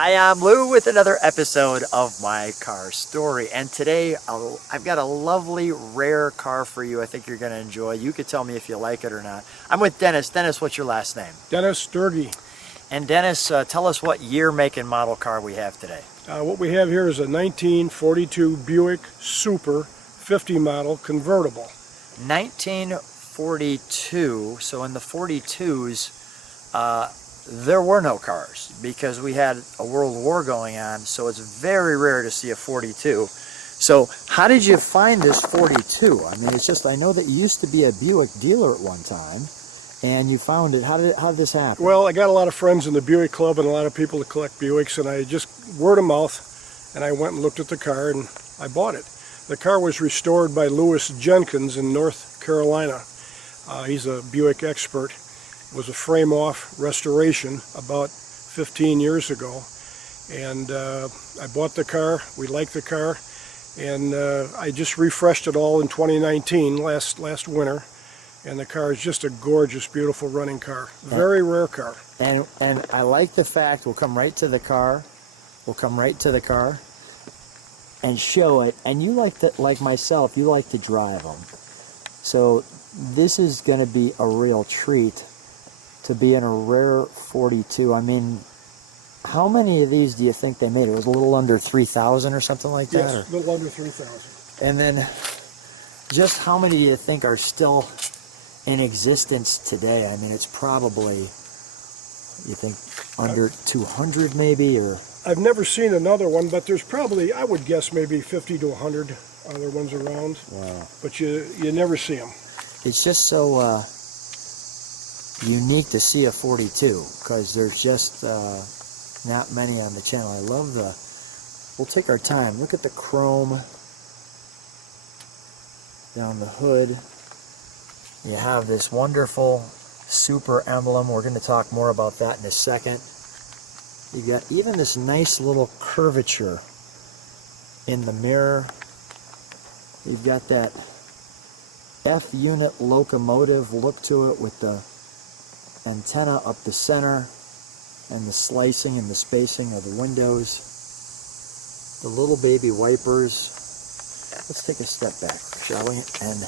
Hi, I'm Lou with another episode of My Car Story, and today I've got a lovely rare car for you I think you're going to enjoy. You could tell me if you like it or not. I'm with Dennis. Dennis, what's your last name? Dennis Doerge. And Dennis, tell us what year, make, and model car we have today. What we have here is a 1942 Buick Super 50 model convertible. 1942, so in the 42s, there were no cars because we had a world war going on, so it's very rare to see a 42. So how did you find this 42? I mean, it's just, I know that you used to be a Buick dealer at one time, and you found it. How did this happen? Well, I got a lot of friends in the Buick Club and a lot of people that collect Buicks, and I just word of mouth, and I went and looked at the car and I bought it. The car was restored by Louis Jenkins in North Carolina. He's a Buick expert. It was a frame-off restoration about 15 years ago, and I bought the car. We liked the car, and I just refreshed it all in 2019, last winter, and the car is just a gorgeous, beautiful running car. Very rare car. And I like the fact, we'll come right to the car. We'll come right to the car and show it. And you like myself, you like to drive them. So this is going to be a real treat to be in a rare 42. I mean, how many of these do you think they made? It was a little under 3,000 or something like that? Yes, a little under 3,000. And then just how many do you think are still in existence today? I mean, it's probably, you think, under 200 maybe, or? I've never seen another one, but there's probably, I would guess, maybe 50 to 100 other ones around. Wow. But you never see them. It's just so unique to see a 42, because there's just not many on the channel. I love we'll take our time. Look at the chrome down the hood. You have this wonderful super emblem. We're going to talk more about that in a second. You got even this nice little curvature in the mirror. You've got that F-unit locomotive look to it with the antenna up the center and the slicing and the spacing of the windows. The little baby wipers. Let's take a step back, shall we? And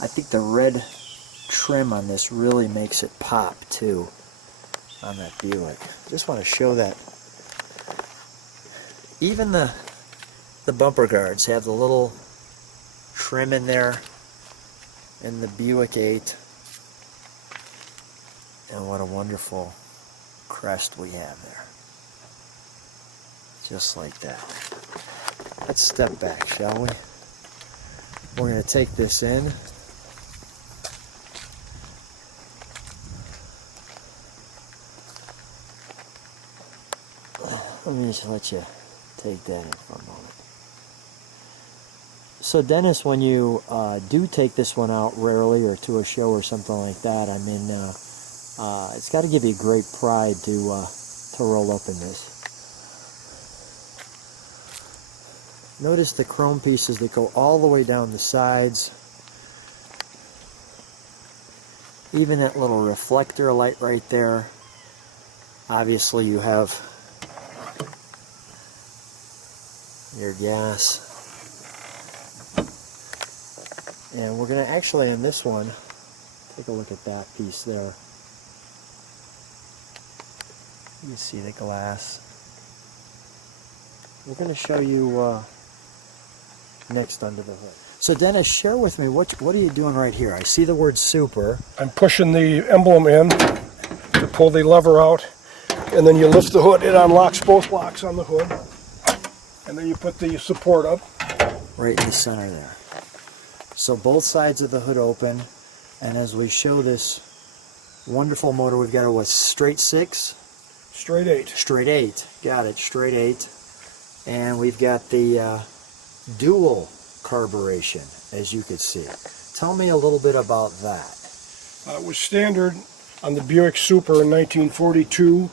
I think the red trim on this really makes it pop too on that Buick. Just want to show that. Even the bumper guards have the little trim in there in the Buick 8. And what a wonderful crest we have there. Just like that. Let's step back, shall we? We're going to take this in. Let me just let you take that in for a moment. So Dennis, when you do take this one out rarely or to a show or something like that, I mean, it's got to give you great pride to roll up in this. Notice the chrome pieces that go all the way down the sides. Even that little reflector light right there. Obviously you have your gas. And we're going to actually, on this one, take a look at that piece there. You see the glass. We're going to show you next under the hood. So Dennis, share with me, what are you doing right here? I see the word Super. I'm pushing the emblem in to pull the lever out, and then you lift the hood. It unlocks both locks on the hood, and then you put the support up. Right in the center there. So both sides of the hood open, and as we show this wonderful motor, we've got a straight 6? Straight 8. Straight 8. Got it, straight 8. And we've got the dual carburation, as you can see. Tell me a little bit about that. It was standard on the Buick Super in 1942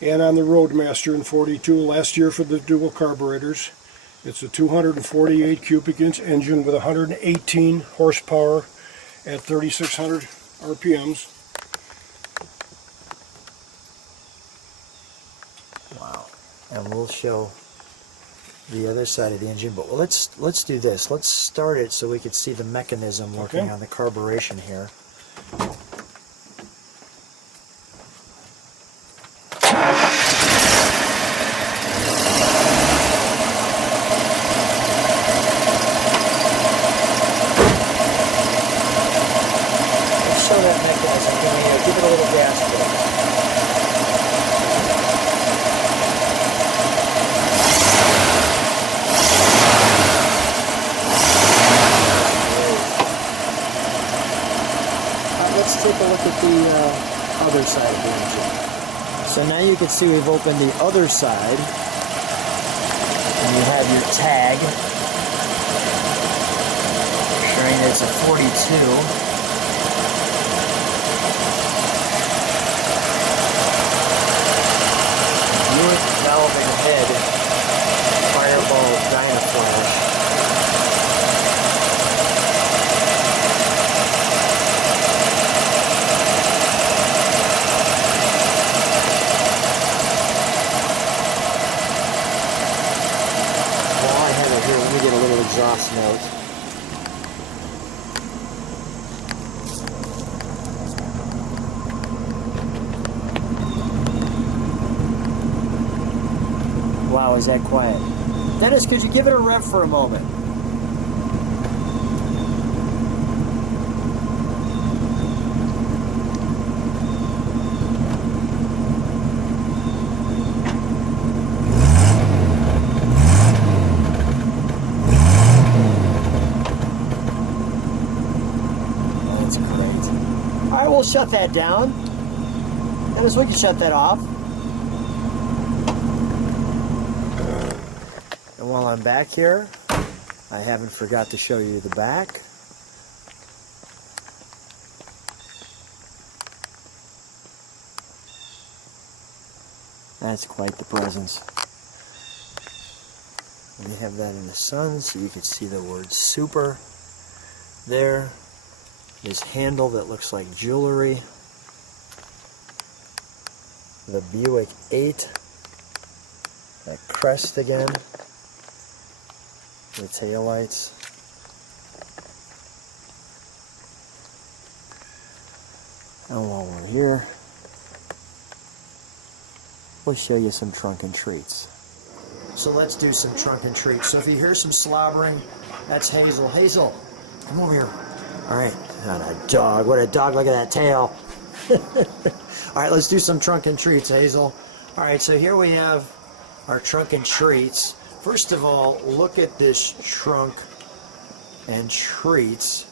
and on the Roadmaster in 42. Last year for the dual carburetors. It's a 248 cubic inch engine with 118 horsepower at 3,600 RPMs. and we'll show the other side of the engine. But let's do this. Let's start it so we can see the mechanism working on the carburation here. Let's show that mechanism. Give it a little gas for it. Let's take a look at the other side of the engine. So now you can see we've opened the other side, and you have your tag showing that it's a 42. Buick valve and head Fireball Dynaflash. Here, let me get a little exhaust note. Wow, is that quiet? Dennis, could you give it a rev for a moment? Alright, we'll shut that down. Dennis, we can shut that off. And while I'm back here, I haven't forgot to show you the back. That's quite the presence. And you have that in the sun, so you can see the word Super there. This handle that looks like jewelry. The Buick 8. That crest again. The taillights. And while we're here, we'll show you some trunk and treats. So let's do some trunk and treats. So if you hear some slobbering, that's Hazel. Hazel, come over here. All right, not a dog. What a dog, look at that tail. All right, let's do some trunk and treats, Hazel. All right, so here we have our trunk and treats. First of all, look at this trunk and treats.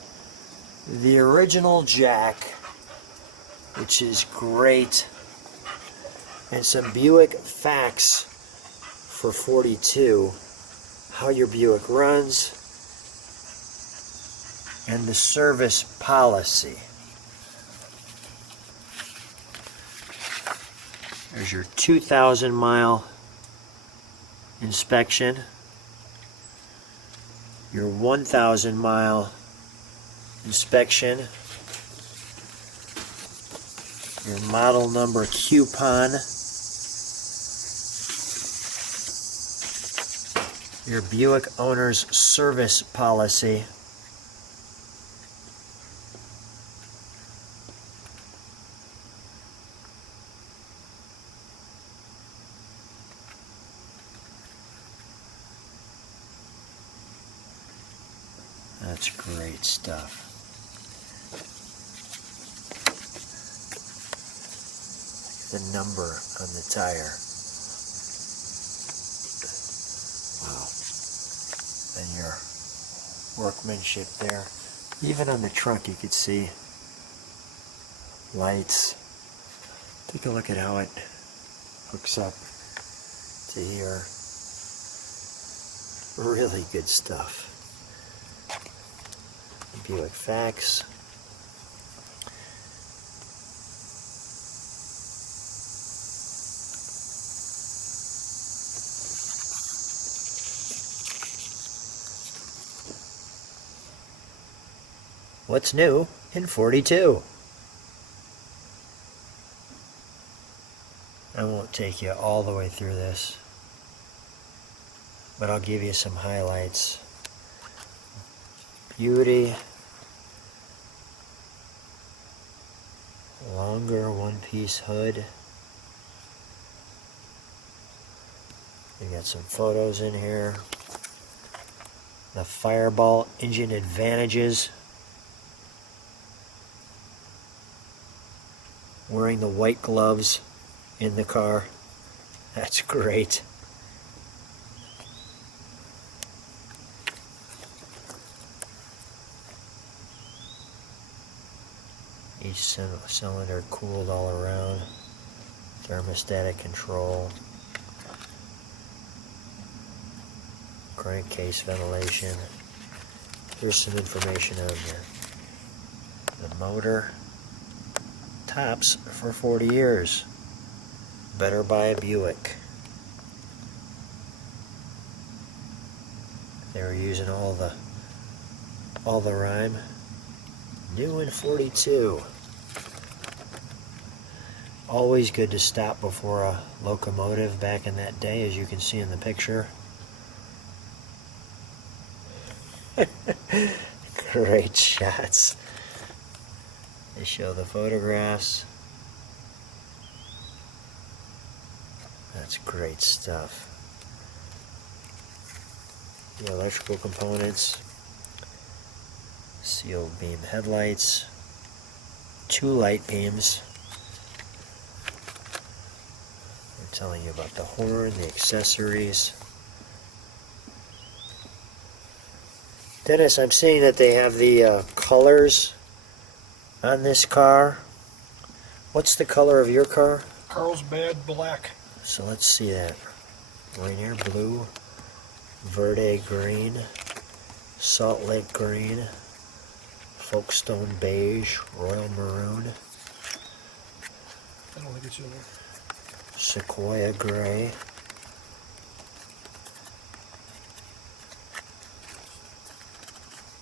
The original jack, which is great, and some Buick facts for 42, how your Buick runs, and the service policy. There's your 2,000 mile inspection, your 1,000 mile inspection, your model number coupon, your Buick owner's service policy, that's great stuff. The number on the tire. Wow. And your workmanship there. Even on the trunk you could see lights. Take a look at how it hooks up to here. Really good stuff. Buick facts. What's new in 42? I won't take you all the way through this. but I'll give you some highlights. Beauty. Longer one-piece hood. We got some photos in here. The Fireball engine advantages. Wearing the white gloves in the car. That's great. Each cylinder cooled all around. Thermostatic control. Crankcase ventilation. Here's some information on the motor. Tops for 40 years. Better buy a Buick. They were using all the rhyme. New in 42. Always good to stop before a locomotive back in that day, as you can see in the picture. Great shots. They show the photographs. That's great stuff. The electrical components. Sealed beam headlights. 2 light beams. They're telling you about the horn, the accessories. Dennis, I'm seeing that they have the colors on this car. What's the color of your car? Carlsbad Black. So let's see that. Rainier blue, Verde green, Salt Lake green, Folkestone beige, Royal maroon, I don't think it's in there. Sequoia gray,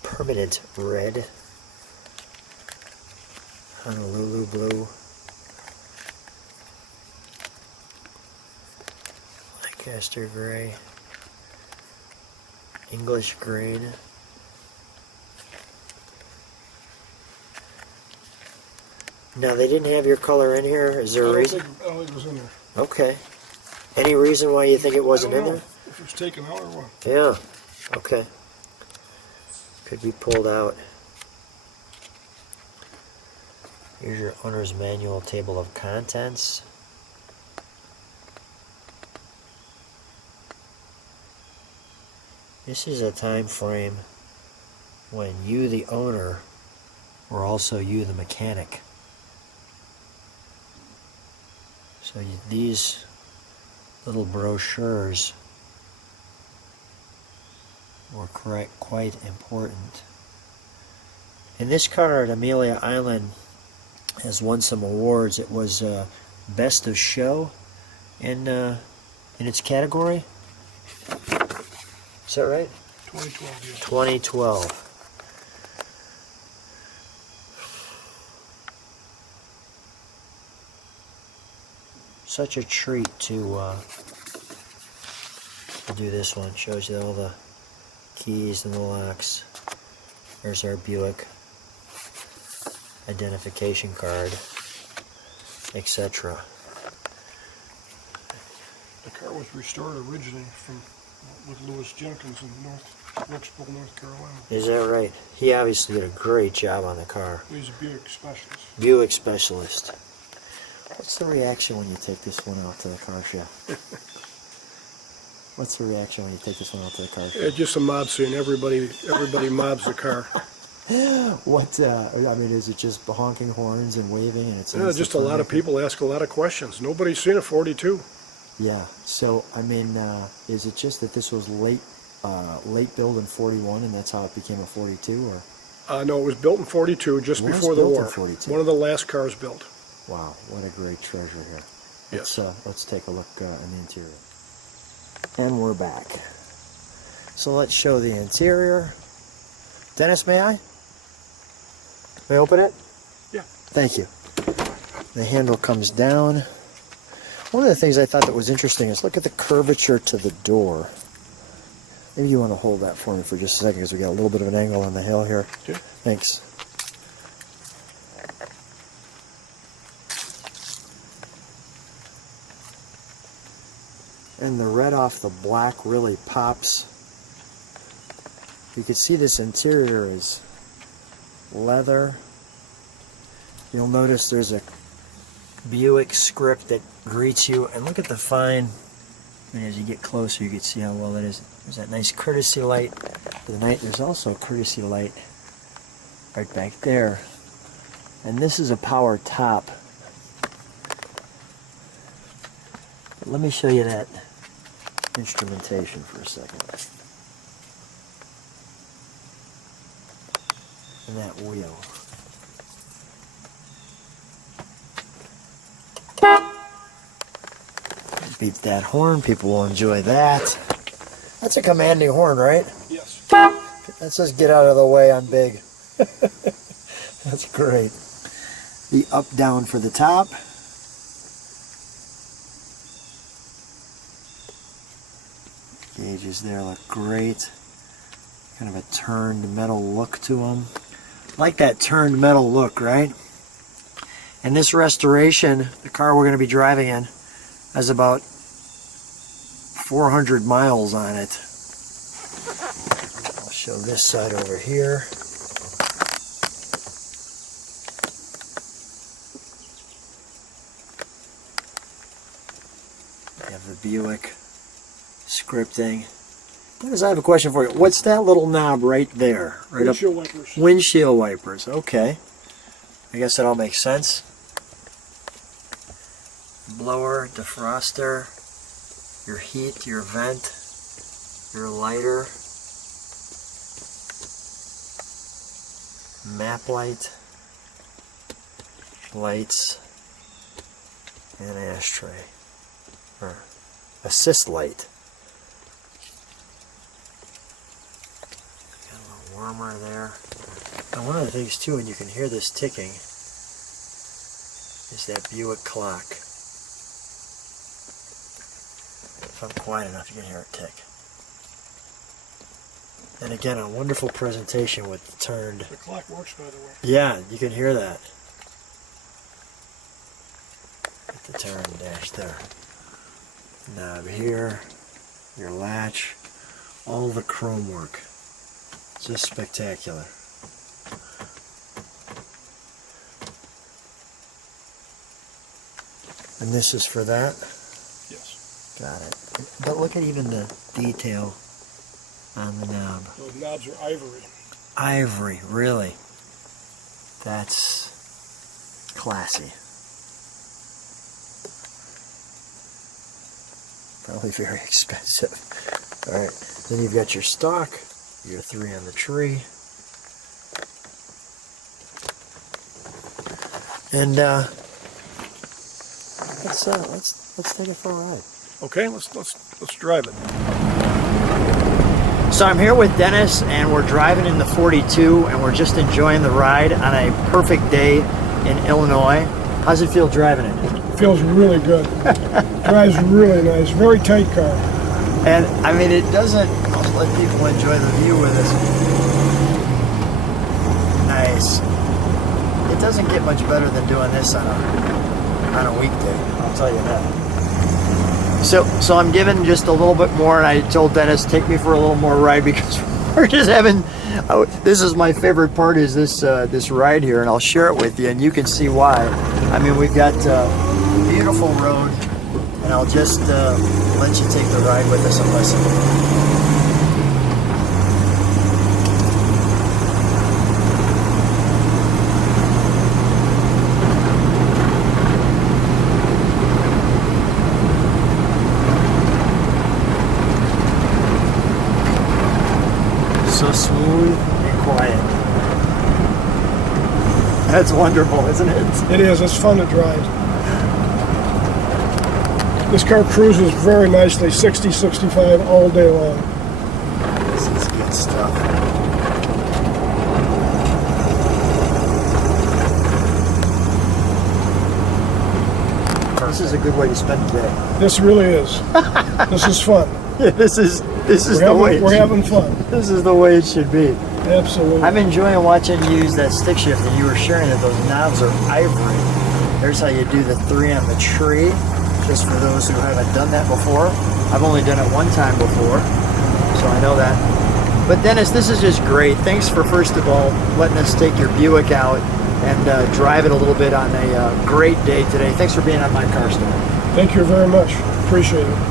Permanent red, Honolulu blue, Lancaster gray, English green, now they didn't have your color in here. Is there a reason? I don't think it was in there. Okay. Any reason why you think it wasn't in there? If it was taken out or what. Yeah. Okay. Could be pulled out. Here's your owner's manual table of contents. This is a time frame when you, the owner, were also you, the mechanic. So these little brochures were quite important. And this car at Amelia Island has won some awards. It was Best of Show in its category. Is that right? 2012, yeah. 2012. Such a treat to do this one. Shows you all the keys and the locks. There's our Buick identification card, etc. The car was restored originally with Lewis Jenkins in Wilkesboro, North Carolina. Is that right? He obviously did a great job on the car. He's a Buick specialist. Buick specialist. What's the reaction when you take this one out to the car show? What's the reaction when you take this one out to the car show? Yeah, just a mob scene. Everybody mobs the car. What, I mean, is it just honking horns and waving and it's... Yeah, just a lot of people ask a lot of questions. Nobody's seen a 42. Yeah, so, I mean, is it just that this was late build in 41 and that's how it became a 42, or? No, it was built in 42, just before the war. One of the last cars built. Wow, what a great treasure here. Yes. Let's take a look in the interior. And we're back. So let's show the interior. Dennis, may I? May I open it? Yeah. Thank you. The handle comes down. One of the things I thought that was interesting is look at the curvature to the door. Maybe you want to hold that for me for just a second because we got a little bit of an angle on the hill here. Okay. Thanks. And the red off the black really pops. You can see this interior is leather. You'll notice there's a Buick script that greets you, and look at the fine. I mean, as you get closer, you can see how well it is. There's that nice courtesy light for the night. There's also a courtesy light right back there, and this is a power top. But let me show you that instrumentation for a second. And that wheel. Beat that horn, people will enjoy that. That's a commanding horn, right? Yes. That says get out of the way, I'm big. That's great. The up down for the top. Gauges there look great. Kind of a turned metal look to them. Like that turned metal look, right? And this restoration, the car we're going to be driving in, has about 400 miles on it. I'll show this side over here. You have the Buick scripting. Dennis, I have a question for you. What's that little knob right there? Right Windshield up? wipers. Windshield wipers. Okay. I guess that all makes sense. Blower, defroster, your heat, your vent, your lighter, map light, lights, and ashtray, or assist light. Got a little warmer there. And one of the things too, and you can hear this ticking, is that Buick clock. If I'm quiet enough, you can hear it tick. And again, a wonderful presentation with the turned. The clock works, by the way. Yeah, you can hear that. Get the turn dash there. Knob here, your latch, all the chrome work. Just spectacular. And this is for that? Yes. Got it. But look at even the detail on the knob. Those knobs are ivory. Ivory, really. That's classy. Probably very expensive. Alright, then you've got your stock, your 3 on the tree. And let's take it for a ride. Okay, let's drive it. So I'm here with Dennis, and we're driving in the 42, and we're just enjoying the ride on a perfect day in Illinois. How's it feel driving it? It feels really good. Drives really nice. Very tight car. And I mean, it doesn't. I'll let people enjoy the view with us. Nice. It doesn't get much better than doing this on a weekday. I'll tell you that. So I'm giving just a little bit more, and I told Dennis, take me for a little more ride because we're just having. This is my favorite part, is this ride here, and I'll share it with you, and you can see why. I mean, we've got a beautiful road, and I'll just let you take the ride with us and listen. So smooth and quiet. That's wonderful, isn't it? It is. It's fun to drive. This car cruises very nicely, 60, 65 all day long. This is good stuff. This is a good way to spend the day. This really is. This is fun. Yeah, this is the way. We're having fun. This is the way it should be. Absolutely. I'm enjoying watching you use that stick shift, and you were sharing that those knobs are ivory. There's how you do the 3 on the tree, just for those who haven't done that before. I've only done it one time before, so I know that. But Dennis, this is just great. Thanks for, first of all, letting us take your Buick out and drive it a little bit on a great day today. Thanks for being on my car store. Thank you very much. Appreciate it.